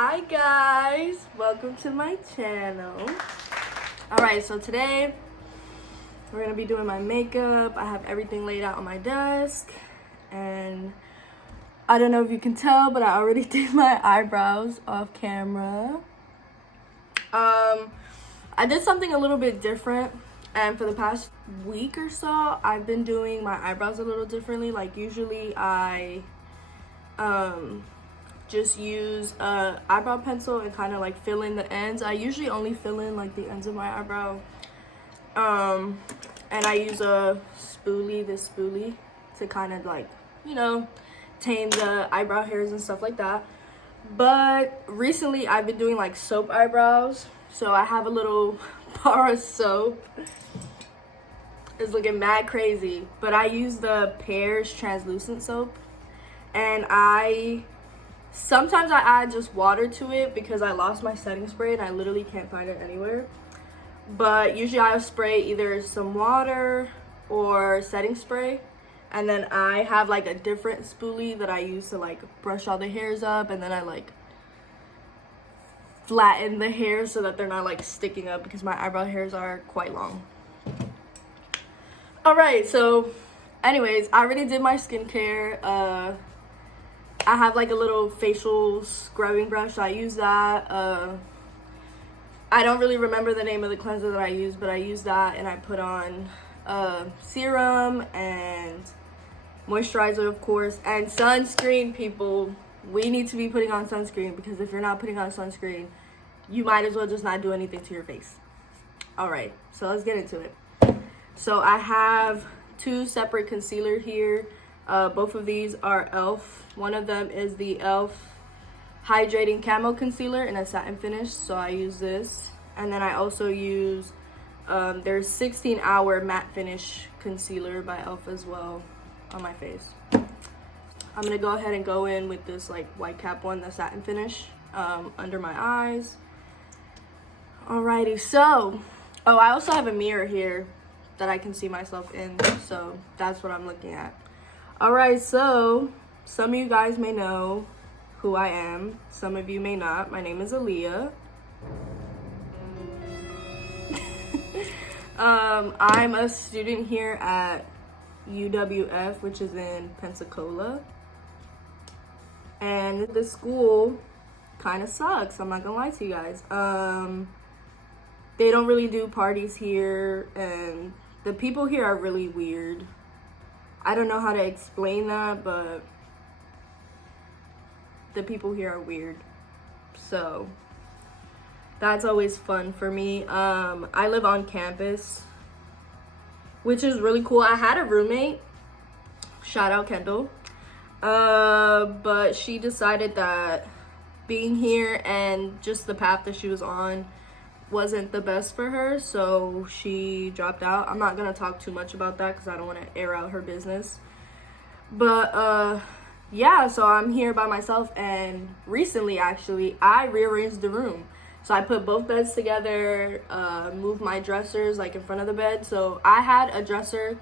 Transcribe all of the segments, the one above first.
Hi guys, welcome to my channel. Alright, so today we're gonna be doing my makeup. I have everything laid out on my desk, and I don't know if you can tell, but I already did my eyebrows off camera. I did something a little bit different, and for the past week or so I've been doing my eyebrows a little differently. Like usually I just use a eyebrow pencil and kind of like fill in the ends. I usually only fill in like the ends of my eyebrow, and I use this spoolie to kind of like, you know, tame the eyebrow hairs and stuff like that. But recently I've been doing like soap eyebrows, so I have a little bar of soap. It's looking mad crazy, but I use the Pears translucent soap, and sometimes I add just water to it because I lost my setting spray and I literally can't find it anywhere. But usually I'll spray either some water or setting spray, and then I have like a different spoolie that I use to like brush all the hairs up, and then I like flatten the hairs so that they're not like sticking up because my eyebrow hairs are quite long. Alright, so anyways, I already did my skincare. I have like a little facial scrubbing brush, so I use that. I don't really remember the name of the cleanser that I use, but I use that, and I put on serum and moisturizer, of course, and sunscreen. People, we need to be putting on sunscreen, because if you're not putting on sunscreen, you might as well just not do anything to your face. All right, so let's get into it. So I have two separate concealer here. Both of these are e.l.f. One of them is the e.l.f. Hydrating Camo Concealer in a satin finish, so I use this. And then I also use their 16-hour matte finish concealer by e.l.f. as well on my face. I'm gonna go ahead and go in with this like white cap one, the satin finish, under my eyes. Alrighty, so I also have a mirror here that I can see myself in, so that's what I'm looking at. Alright, so some of you guys may know who I am, some of you may not. My name is Aaliyah. I'm a student here at UWF, which is in Pensacola, and the school kind of sucks, I'm not gonna lie to you guys. They don't really do parties here, and the people here are really weird. I don't know how to explain that, but the people here are weird. So that's always fun for me. I live on campus, which is really cool. I had a roommate, shout out Kendall, but she decided that being here and just the path that she was on wasn't the best for her, so she dropped out. I'm not gonna talk too much about that because I don't want to air out her business, but yeah, so I'm here by myself, and recently actually I rearranged the room. So I put both beds together, moved my dressers like in front of the bed. So I had a dresser,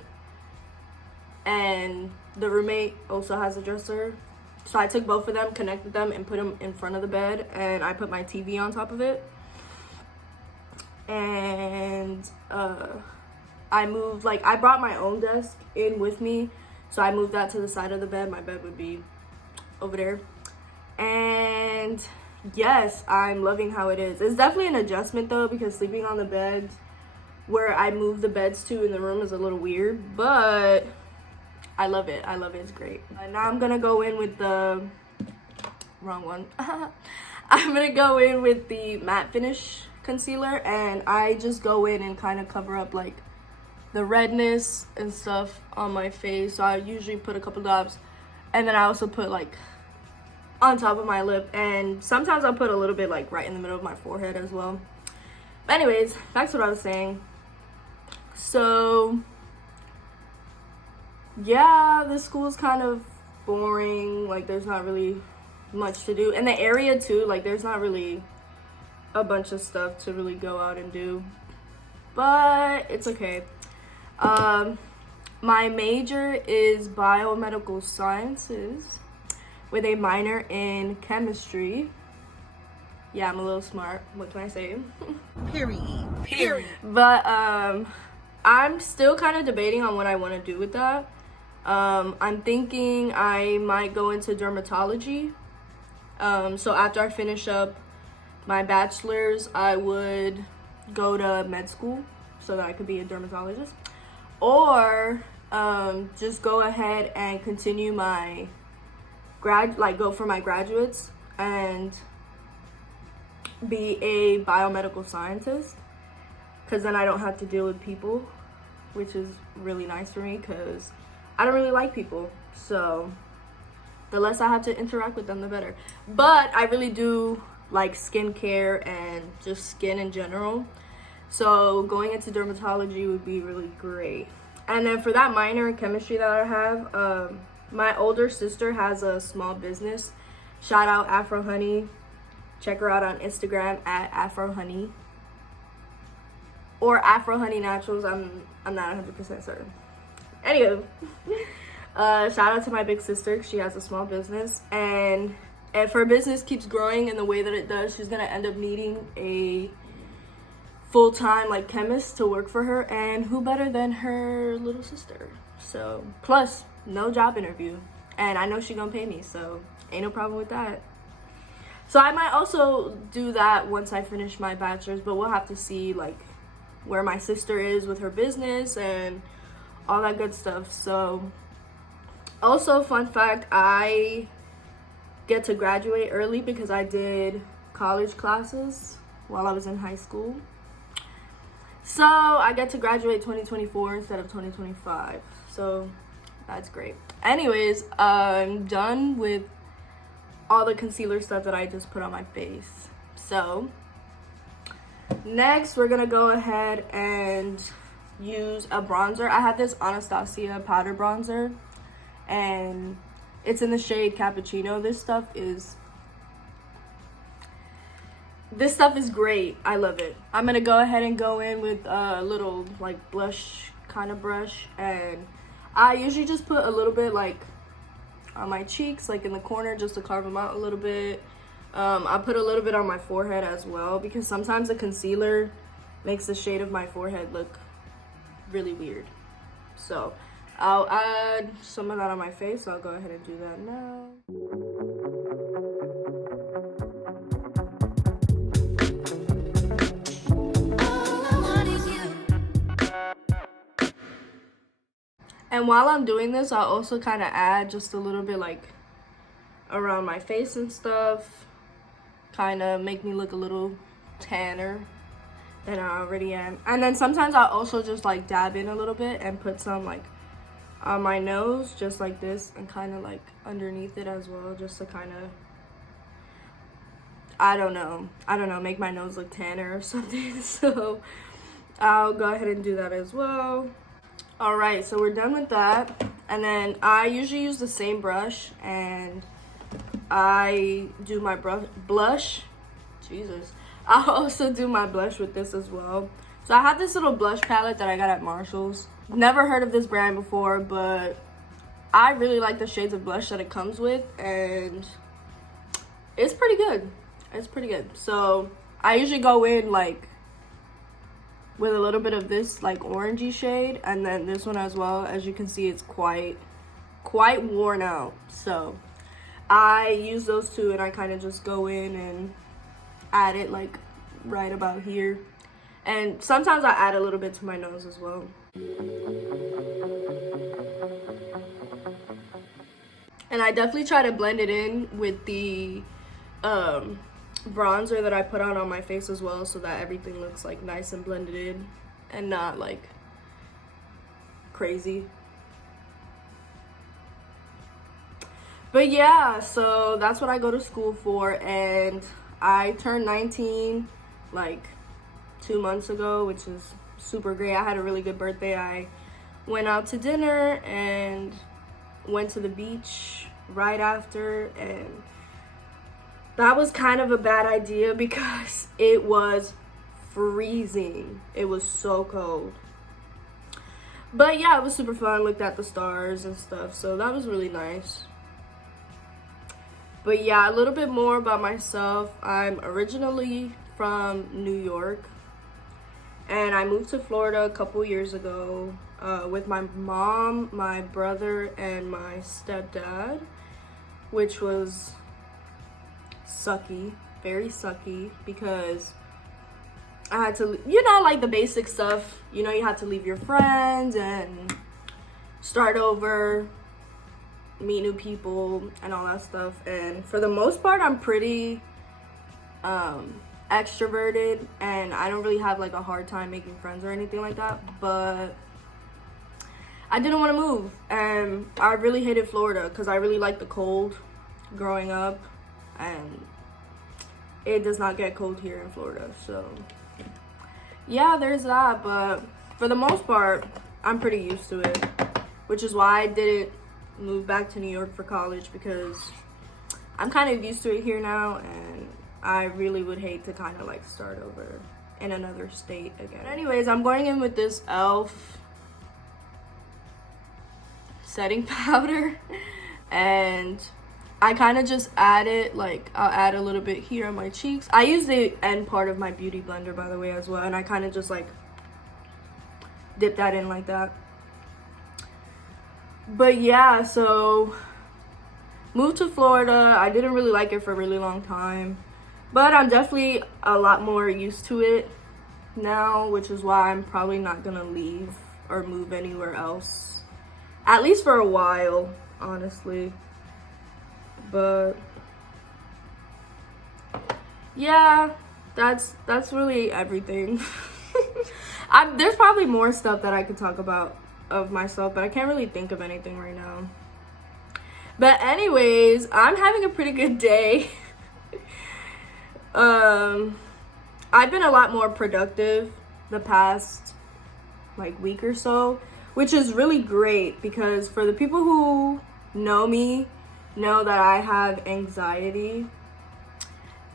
and the roommate also has a dresser, so I took both of them, connected them, and put them in front of the bed, and I put my TV on top of it. And I moved, like, I brought my own desk in with me, so I moved that to the side of the bed. My bed would be over there, and yes, I'm loving how it is. It's definitely an adjustment though, because sleeping on the bed where I move the beds to in the room is a little weird, but I love it. It's great. Now I'm gonna go in with the wrong one. I'm gonna go in with the matte finish concealer, and I just go in and kind of cover up like the redness and stuff on my face. So I usually put a couple dots, and then I also put like on top of my lip, and sometimes I'll put a little bit like right in the middle of my forehead as well. But anyways, back to what I was saying. So yeah, this school is kind of boring. Like there's not really much to do, and the area too, like there's not really a bunch of stuff to really go out and do, but it's okay. My major is biomedical sciences with a minor in chemistry. Yeah, I'm a little smart. What can I say? Period. But I'm still kind of debating on what I want to do with that. I'm thinking I might go into dermatology. So after I finish up my bachelor's, I would go to med school so that I could be a dermatologist, or just go ahead and continue my go for my graduates and be a biomedical scientist, because then I don't have to deal with people, which is really nice for me because I don't really like people. So the less I have to interact with them, the better. But I really do like skincare and just skin in general. So going into dermatology would be really great. And then for that minor in chemistry that I have, my older sister has a small business. Shout out Afro Honey. Check her out on Instagram at Afro Honey. Or Afro Honey Naturals. I'm not 100% certain. Anywho, shout out to my big sister. She has a small business, and if her business keeps growing in the way that it does, she's gonna end up needing a full-time like chemist to work for her, and who better than her little sister? So plus no job interview, and I know she gonna pay me, so ain't no problem with that. So I might also do that once I finish my bachelor's, but we'll have to see like where my sister is with her business and all that good stuff. So also, fun fact, I get to graduate early because I did college classes while I was in high school. So I get to graduate 2024 instead of 2025. So that's great. Anyways, I'm done with all the concealer stuff that I just put on my face. So next we're gonna go ahead and use a bronzer. I have this Anastasia powder bronzer, and it's in the shade Cappuccino. This stuff is great. I love it. I'm gonna go ahead and go in with a little like blush kind of brush, and I usually just put a little bit like on my cheeks, like in the corner, just to carve them out a little bit. I put a little bit on my forehead as well, because sometimes the concealer makes the shade of my forehead look really weird. So I'll add some of that on my face. So I'll go ahead and do that now. And while I'm doing this, I'll also kind of add just a little bit like around my face and stuff, kind of make me look a little tanner than I already am. And then sometimes I'll also just like dab in a little bit and put some like on my nose, just like this, and kind of like underneath it as well, just to kind of, I don't know, make my nose look tanner or something. So I'll go ahead and do that as well. All right, so we're done with that. And then I usually use the same brush, and I do my blush. Jesus. I'll also do my blush with this as well. So I have this little blush palette that I got at Marshall's. Never heard of this brand before, but I really like the shades of blush that it comes with, and it's pretty good. It's pretty good. So I usually go in like with a little bit of this like orangey shade, and then this one as well. As you can see, it's quite worn out. So I use those two, and I kind of just go in and add it like right about here. And sometimes I add a little bit to my nose as well. And I definitely try to blend it in with the bronzer that I put on my face as well, so that everything looks like nice and blended in and not like crazy. But yeah, so that's what I go to school for, and I turned 19 like 2 months ago, which is super great. I had a really good birthday. I went out to dinner and went to the beach right after, and that was kind of a bad idea because it was freezing. It was so cold. But yeah, it was super fun. Looked at the stars and stuff, so that was really nice. But yeah, a little bit more about myself. I'm originally from New York, and I moved to Florida a couple years ago with my mom, my brother, and my stepdad, which was sucky, very sucky, because I had to, like the basic stuff, you had to leave your friends and start over, meet new people and all that stuff. And for the most part, I'm pretty extroverted, and I don't really have like a hard time making friends or anything like that, but I didn't want to move, and I really hated Florida because I really liked the cold growing up, and it does not get cold here in Florida. So yeah, there's that. But for the most part, I'm pretty used to it, which is why I didn't move back to New York for college, because I'm kind of used to it here now, and I really would hate to kind of like start over in another state again. But anyways, I'm going in with this e.l.f. setting powder, and I kind of just add it, like I'll add a little bit here on my cheeks. I use the end part of my beauty blender, by the way, as well, and I kind of just like dip that in like that. But yeah, so moved to Florida. I didn't really like it for a really long time, but I'm definitely a lot more used to it now, which is why I'm probably not gonna leave or move anywhere else, at least for a while, honestly. But yeah, that's really everything. There's probably more stuff that I could talk about of myself, but I can't really think of anything right now. But anyways, I'm having a pretty good day. I've been a lot more productive the past like week or so, which is really great, because for the people who know me know that I have anxiety,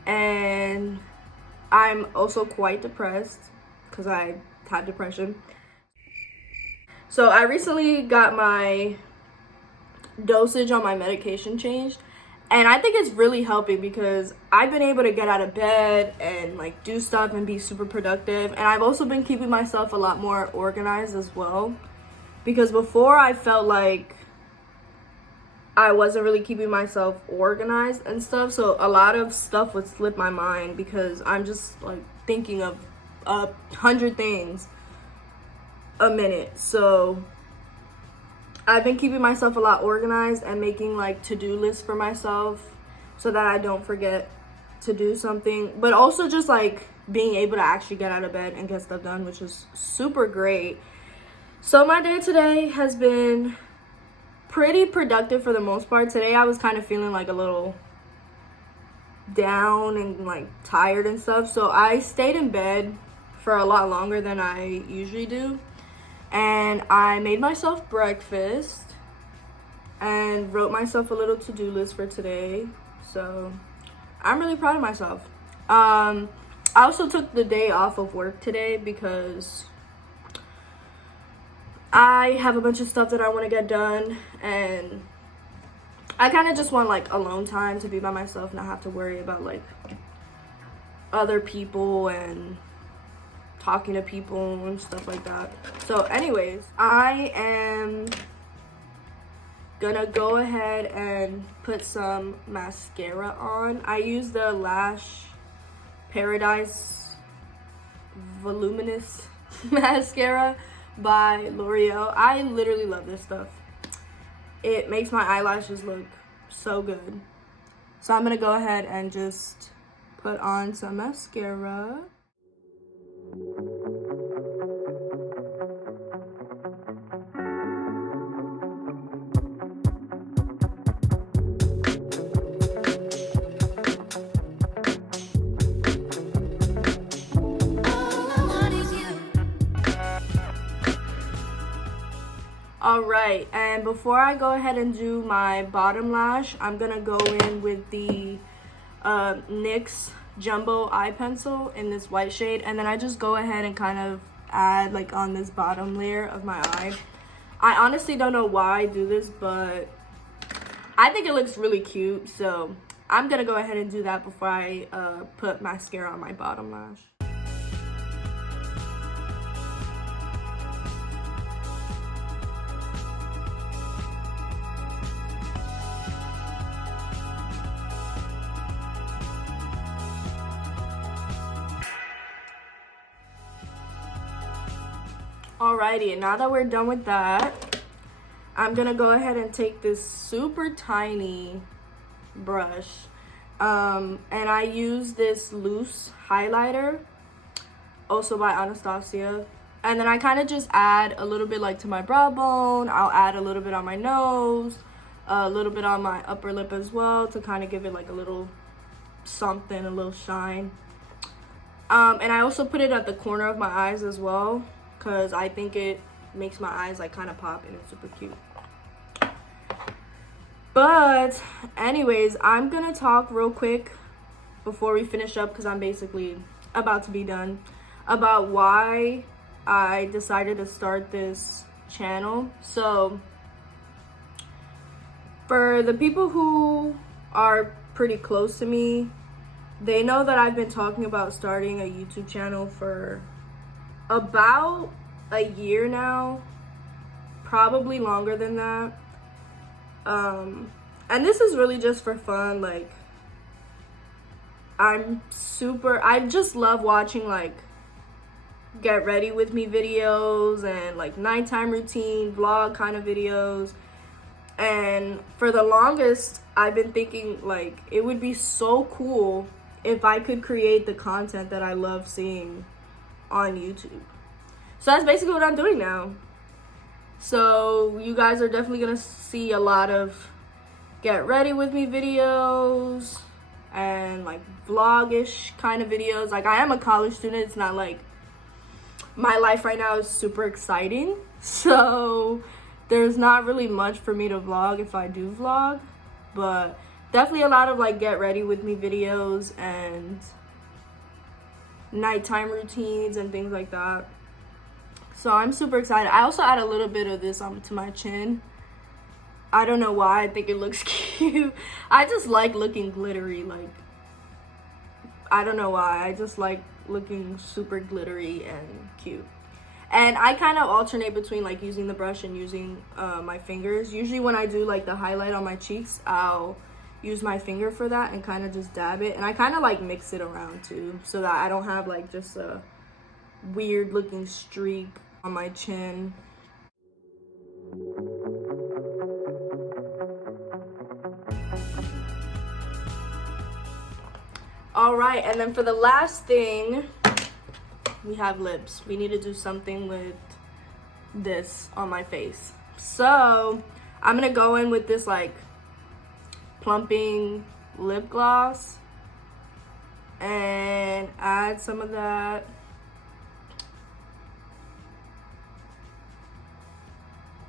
and I'm also quite depressed because I had depression. So I recently got my dosage on my medication changed, and I think it's really helping, because I've been able to get out of bed and like do stuff and be super productive. And I've also been keeping myself a lot more organized as well, because before I felt like I wasn't really keeping myself organized and stuff, so a lot of stuff would slip my mind because I'm just like thinking of 100 things a minute. So I've been keeping myself a lot organized and making like to-do lists for myself so that I don't forget to do something, but also just like being able to actually get out of bed and get stuff done, which is super great. So my day today has been pretty productive for the most part. Today I was kind of feeling like a little down and like tired and stuff, so I stayed in bed for a lot longer than I usually do, and I made myself breakfast and wrote myself a little to-do list for today. So I'm really proud of myself. I also took the day off of work today because I have a bunch of stuff that I want to get done, and I kind of just want like alone time to be by myself, not have to worry about like other people and talking to people and stuff like that. So anyways, I am gonna go ahead and put some mascara on. I use the Lash Paradise Voluminous Mascara by L'Oreal. I literally love this stuff. It makes my eyelashes look so good. So I'm gonna go ahead and just put on some mascara. Alright, and before I go ahead and do my bottom lash, I'm gonna go in with the NYX Jumbo Eye Pencil in this white shade, and then I just go ahead and kind of add like on this bottom layer of my eye. I honestly don't know why I do this, but I think it looks really cute, so I'm gonna go ahead and do that before I put mascara on my bottom lash. Alrighty, and now that we're done with that, I'm gonna go ahead and take this super tiny brush, and I use this loose highlighter, also by Anastasia, and then I kind of just add a little bit like to my brow bone. I'll add a little bit on my nose, a little bit on my upper lip as well, to kind of give it like a little something, a little shine. And I also put it at the corner of my eyes as well, because I think it makes my eyes like kind of pop and it's super cute. But anyways, I'm gonna talk real quick before we finish up, because I'm basically about to be done, about why I decided to start this channel. So for the people who are pretty close to me, they know that I've been talking about starting a YouTube channel for about a year now, probably longer than that. And this is really just for fun. Like, I just love watching like get ready with me videos and like nighttime routine vlog kind of videos. And for the longest, I've been thinking like it would be so cool if I could create the content that I love seeing on YouTube. So that's basically what I'm doing now. So you guys are definitely gonna see a lot of get ready with me videos and like vlog-ish kind of videos. Like, I am a college student. It's not like my life right now is super exciting, so there's not really much for me to vlog if I do vlog, but definitely a lot of like get ready with me videos and nighttime routines and things like that. So I'm super excited. I also add a little bit of this onto my chin. I don't know why. I think it looks cute. I just like looking glittery. Like, I don't know why. I just like looking super glittery and cute. And I kind of alternate between like using the brush and using my fingers. Usually when I do like the highlight on my cheeks, I'll use my finger for that and kind of just dab it. And I kind of like mix it around too, so that I don't have like just a weird looking streak on my chin. All right, and then for the last thing, we have lips. We need to do something with this on my face. So I'm gonna go in with this like plumping lip gloss and add some of that.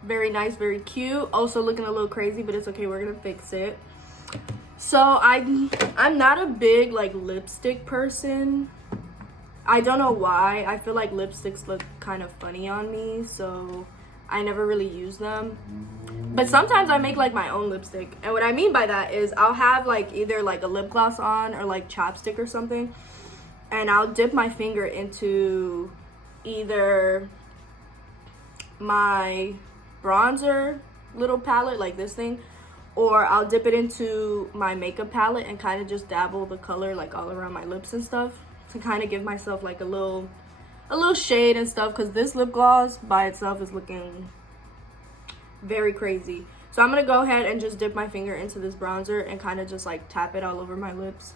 Very nice, very cute. Also looking a little crazy, but it's okay, we're gonna fix it. So I'm not a big like lipstick person. I don't know why. I feel like lipsticks look kind of funny on me, so I never really use them. But sometimes I make like my own lipstick, and what I mean by that is I'll have like either like a lip gloss on or like chapstick or something, and I'll dip my finger into either my bronzer little palette like this thing, or I'll dip it into my makeup palette and kind of just dabble the color like all around my lips and stuff, to kind of give myself like a little shade and stuff, because this lip gloss by itself is looking very crazy. So I'm gonna go ahead and just dip my finger into this bronzer and kind of just like tap it all over my lips,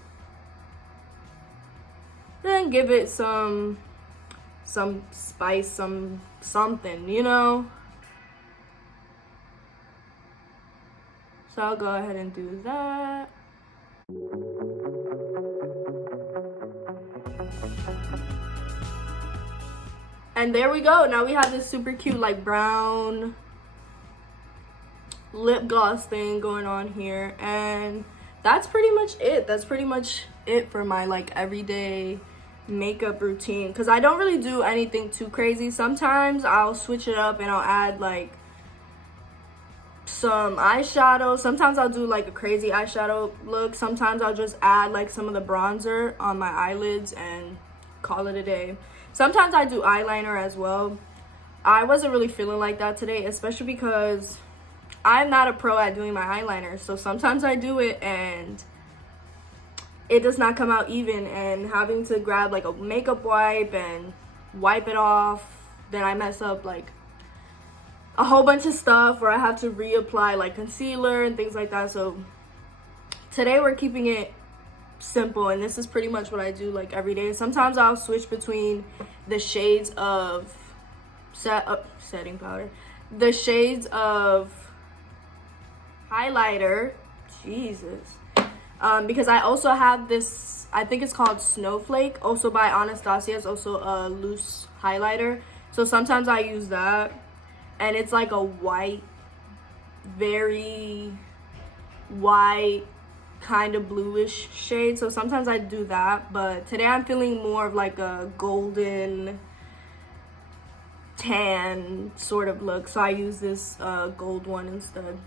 then give it some spice, something, you know. So I'll go ahead and do that. And there we go. Now we have this super cute like brown lip gloss thing going on here. And that's pretty much it. That's pretty much it for my like everyday makeup routine, because I don't really do anything too crazy. Sometimes I'll switch it up and I'll add like some eyeshadow. Sometimes I'll do like a crazy eyeshadow look. Sometimes I'll just add like some of the bronzer on my eyelids and call it a day. Sometimes I do eyeliner as well. I wasn't really feeling like that today, especially because I'm not a pro at doing my eyeliner. So sometimes I do it and it does not come out even, and having to grab like a makeup wipe and wipe it off, then I mess up like a whole bunch of stuff, or I have to reapply like concealer and things like that. So today we're keeping it simple, and this is pretty much what I do like every day. Sometimes I'll switch between the shades of setting powder, the shades of highlighter, Jesus, because I also have this, I think it's called Snowflake, also by Anastasia. It's also a loose highlighter, so sometimes I use that, and it's like a white, very white, kind of bluish shade. So sometimes I do that, but today I'm feeling more of like a golden tan sort of look, so I use this gold one instead.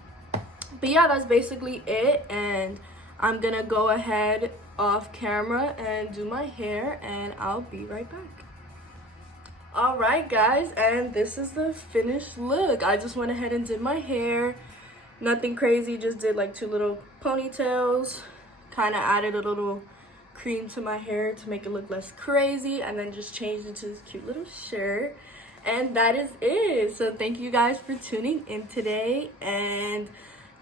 But yeah, that's basically it, and I'm gonna go ahead off camera and do my hair, and I'll be right back. Alright guys, and this is the finished look. I just went ahead and did my hair. Nothing crazy, just did like 2 little ponytails, kind of added a little cream to my hair to make it look less crazy, and then just changed into this cute little shirt. And that is it. So thank you guys for tuning in today, and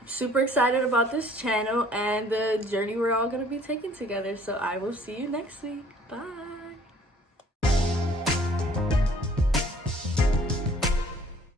I'm super excited about this channel and the journey we're all going to be taking together. So I will see you next week. Bye.